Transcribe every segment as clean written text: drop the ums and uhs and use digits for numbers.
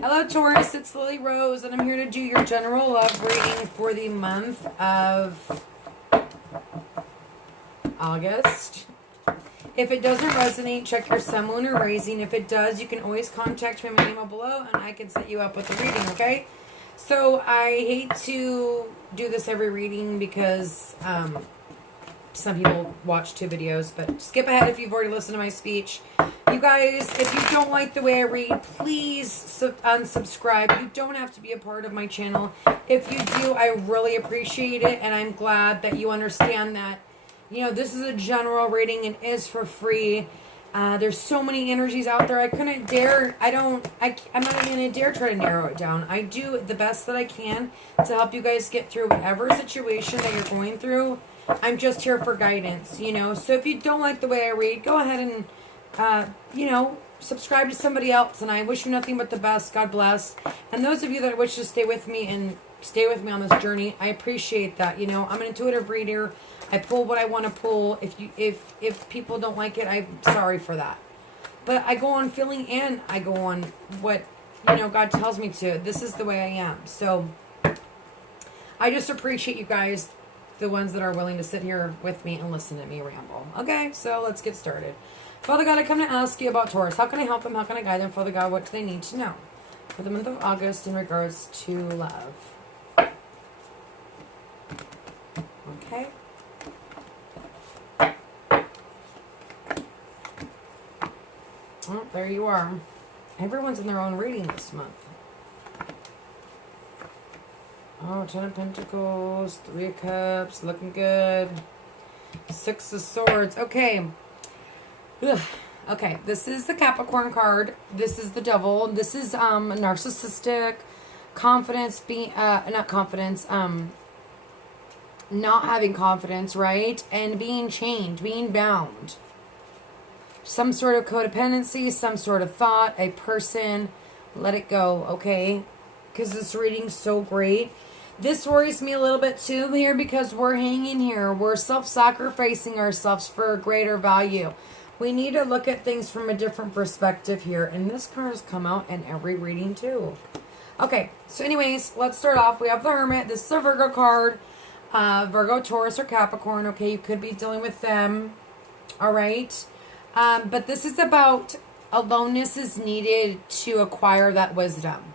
Hello Taurus, it's Lily Rose and I'm here to do your general love reading for the month of August. If it doesn't resonate, check your sun, moon, or rising. If it does, you can always contact me, my name below, and I can set you up with a reading, okay? So I hate to do this every reading because some people watch 2 videos, but skip ahead if you've already listened to my speech. You guys, if you don't like the way I read, please unsubscribe. You don't have to be a part of my channel. If you do, I really appreciate it, and I'm glad that you understand that, you know, this is a general reading and is for free. There's so many energies out there. I couldn't dare, I'm not even going to dare try to narrow it down. I do the best that I can to help you guys get through whatever situation that you're going through. I'm just here for guidance, you know. So if you don't like the way I read, go ahead and, you know, subscribe to somebody else. And I wish you nothing but the best. God bless. And those of you that wish to stay with me and stay with me on this journey, I appreciate that. You know, I'm an intuitive reader. I pull what I want to pull. If people don't like it, I'm sorry for that. But I go on feeling and I go on what, you know, God tells me to. This is the way I am. So I just appreciate you guys, the ones that are willing to sit here with me and listen to me ramble. Okay, so let's get started. Father God, I come to ask you about Taurus. How can I help them? How can I guide them? Father God, what do they need to know for the month of August in regards to love? Okay. Oh, there you are. Everyone's in their own reading this month. Oh, 10 of Pentacles, 3 of Cups, looking good. 6 of Swords. Okay. Ugh. Okay, this is the Capricorn card. This is the Devil. This is narcissistic, confidence, not having confidence, right? And being chained, being bound. Some sort of codependency, some sort of thought, a person. Let it go, okay? Because this reading's so great. This worries me a little bit too here because we're hanging here. We're self-sacrificing ourselves for a greater value. We need to look at things from a different perspective here. And this card has come out in every reading too. Okay, so anyways, let's start off. We have the Hermit. This is a Virgo card. Virgo, Taurus, or Capricorn. Okay, you could be dealing with them. All right. But this is about aloneness is needed to acquire that wisdom.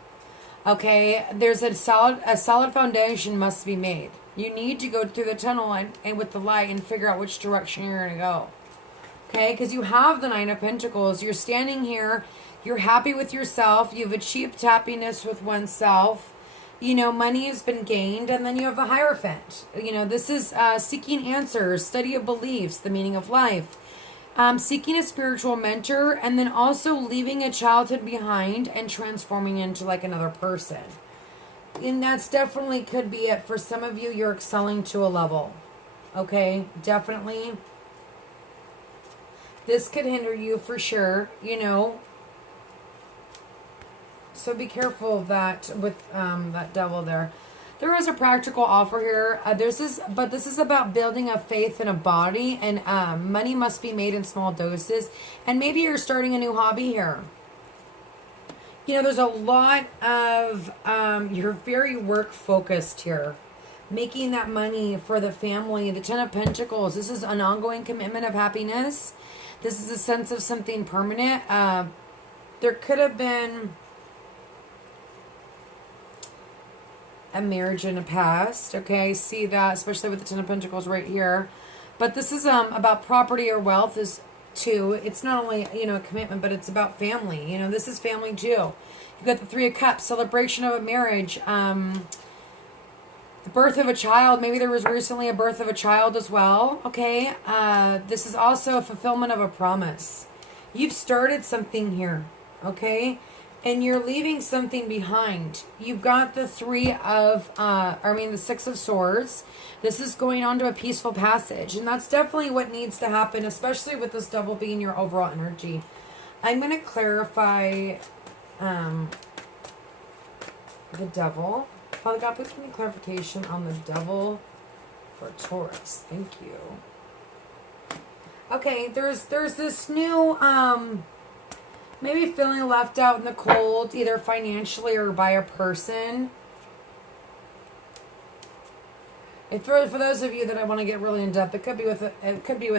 Okay, there's a solid foundation must be made. You need to go through the tunnel and with the light and figure out which direction you're going to go. Okay, because you have the 9 of Pentacles. You're standing here. You're happy with yourself. You've achieved happiness with oneself. You know, money has been gained. And then you have the Hierophant. You know, this is seeking answers, study of beliefs, the meaning of life. Seeking a spiritual mentor, and then also leaving a childhood behind and transforming into like another person. And that's definitely could be it. For some of you, you're excelling to a level. Okay, definitely. This could hinder you for sure, you know. So be careful of that with that Devil there. There is a practical offer here. This is about building a faith in a body, and money must be made in small doses. And maybe you're starting a new hobby here. You know, there's a lot of, you're very work focused here. Making that money for the family. The 10 of Pentacles. This is an ongoing commitment of happiness. This is a sense of something permanent. There could have been a marriage in the past. Okay, I see that, especially with the 10 of Pentacles right here. But this is about property or wealth is too. It's not only, you know, a commitment, but it's about family. You know, this is family too. You've got the 3 of Cups, celebration of a marriage, the birth of a child. Maybe there was recently a birth of a child as well. Okay, this is also a fulfillment of a promise. You've started something here. Okay. And you're leaving something behind. You've got the the 6 of Swords. This is going on to a peaceful passage. And that's definitely what needs to happen, especially with this Devil being your overall energy. I'm going to clarify the Devil. Father God, please give me clarification on the Devil for Taurus. Thank you. Okay, there's this new Maybe feeling left out in the cold, either financially or by a person. For those of you that I want to get really in depth, it could be with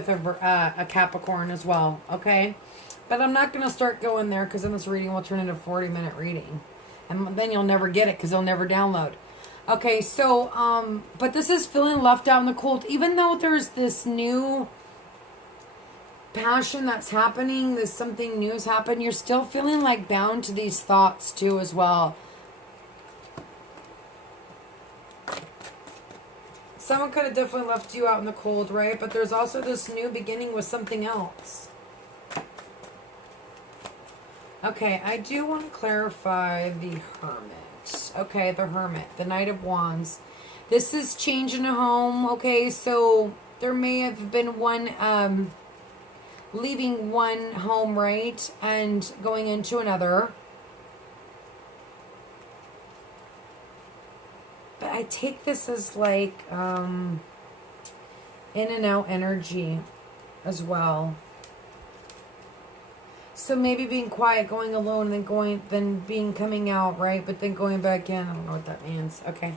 a Capricorn as well, okay? But I'm not going to start going there because then this reading will turn into a 40-minute reading. And then you'll never get it because you'll never download. Okay, so, but this is feeling left out in the cold. Even though there's this new passion that's happening, there's something new has happened, you're still feeling like bound to these thoughts too as well. Someone could have definitely left you out in the cold, right? But there's also this new beginning with something else. Okay, I do want to clarify the Hermit. Okay, the Hermit, the Knight of Wands. This is change in a home, okay? So there may have been one, leaving one home, right? And going into another. But I take this as like in and out energy as well. So maybe being quiet, going alone, then being coming out, right? But then going back in. I don't know what that means. Okay.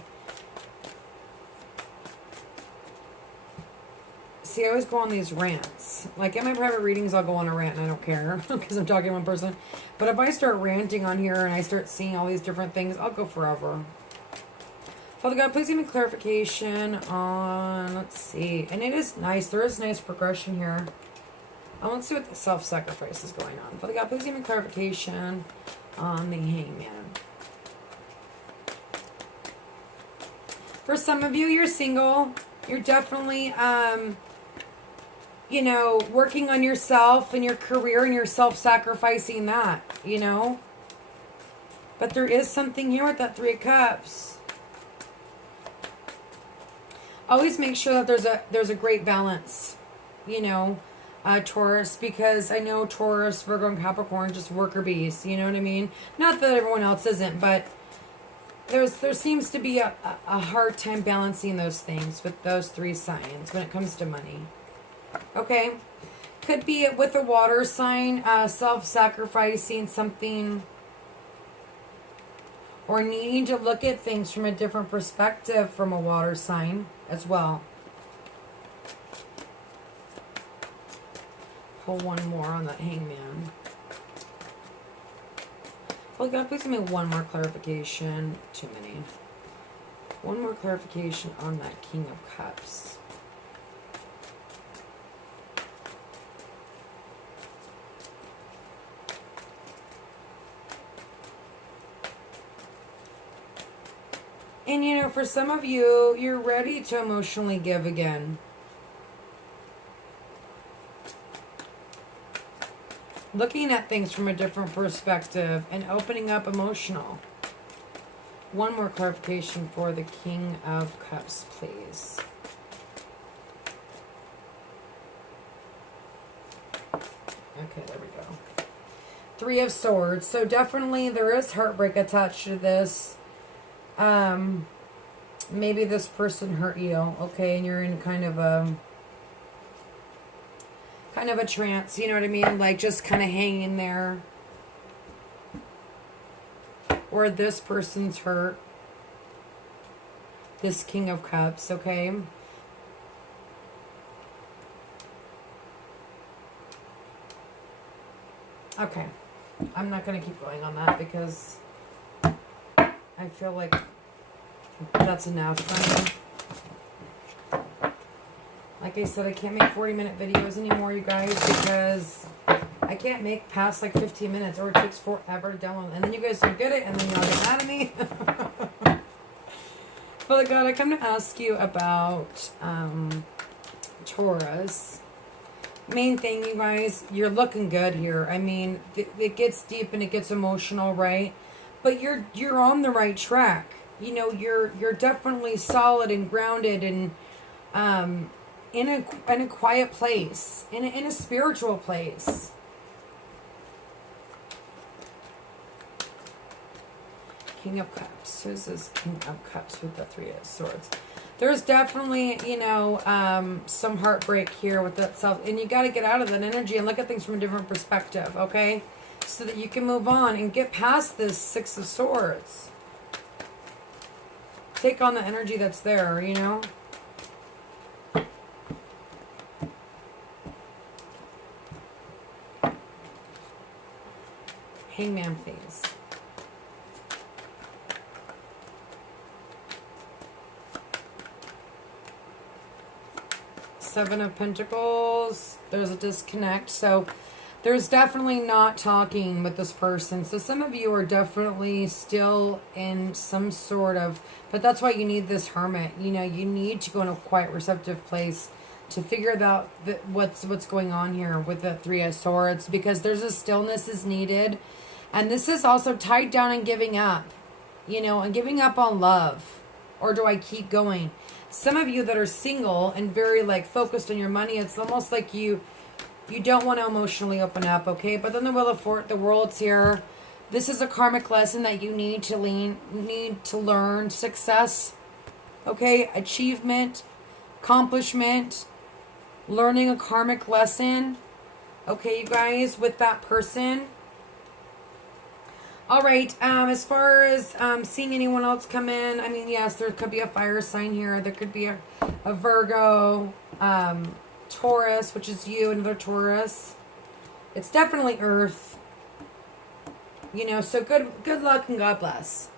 See, I always go on these rants. Like in my private readings, I'll go on a rant and I don't care because I'm talking to one person. But if I start ranting on here and I start seeing all these different things, I'll go forever. Father God, please give me clarification on, let's see. And it is nice. There is nice progression here. I want to see what the self-sacrifice is going on. Father God, please give me clarification on the Hangman. For some of you, you're single. You're definitely, you know, working on yourself and your career and you're self-sacrificing that, you know. But there is something here with that Three of Cups. Always make sure that there's a great balance, you know, Taurus, because I know Taurus, Virgo, and Capricorn just worker bees, you know what I mean? Not that everyone else isn't, but there seems to be a hard time balancing those things with those three signs when it comes to money. Okay? Could be with a water sign, self-sacrificing something, or needing to look at things from a different perspective from a water sign as well. Pull one more on that Hangman. Well, God, please give me one more clarification. Too many. One more clarification on that King of Cups. And, you know, for some of you, you're ready to emotionally give again. Looking at things from a different perspective and opening up emotional. One more clarification for the King of Cups, please. Okay, there we go. Three of Swords. So definitely there is heartbreak attached to this. Maybe this person hurt you, okay, and you're in kind of a trance, you know what I mean? Like just kind of hanging there. Or this person's hurt. This King of Cups, okay? Okay. I'm not going to keep going on that because I feel like that's enough for me. Like I said, I can't make 40-minute videos anymore, you guys, because I can't make past like 15 minutes or it takes forever to download. And then you guys don't get it and then y'all get mad at me. Father God, I come to ask you about Taurus. Main thing, you guys, you're looking good here. I mean, it gets deep and it gets emotional, right? But you're on the right track. You know, you're definitely solid and grounded and in a quiet place, in a spiritual place. King of Cups. Who's this King of Cups with the Three of Swords? There's definitely, you know, some heartbreak here with that self, and you got to get out of that energy and look at things from a different perspective, okay? so that you can move on and get past this Six of Swords. Take on the energy that's there, you know? Hangman, please. Seven of Pentacles. There's a disconnect. So there's definitely not talking with this person. So some of you are definitely still in some sort of, but that's why you need this Hermit. You know, you need to go in a quiet, receptive place to figure out what's going on here with the Three of Swords, because there's a stillness is needed. And this is also tied down and giving up, you know, and giving up on love. Or do I keep going? Some of you that are single and very like focused on your money, it's almost like you don't want to emotionally open up, okay? But then the Wheel of the World's here. This is a karmic lesson that you need to learn. Success, okay? Achievement, accomplishment, learning a karmic lesson, okay, you guys, with that person. All right, as far as seeing anyone else come in, I mean, yes, there could be a fire sign here. There could be a Virgo, Taurus, which is you, another Taurus. It's definitely Earth. You know, so good luck and God bless.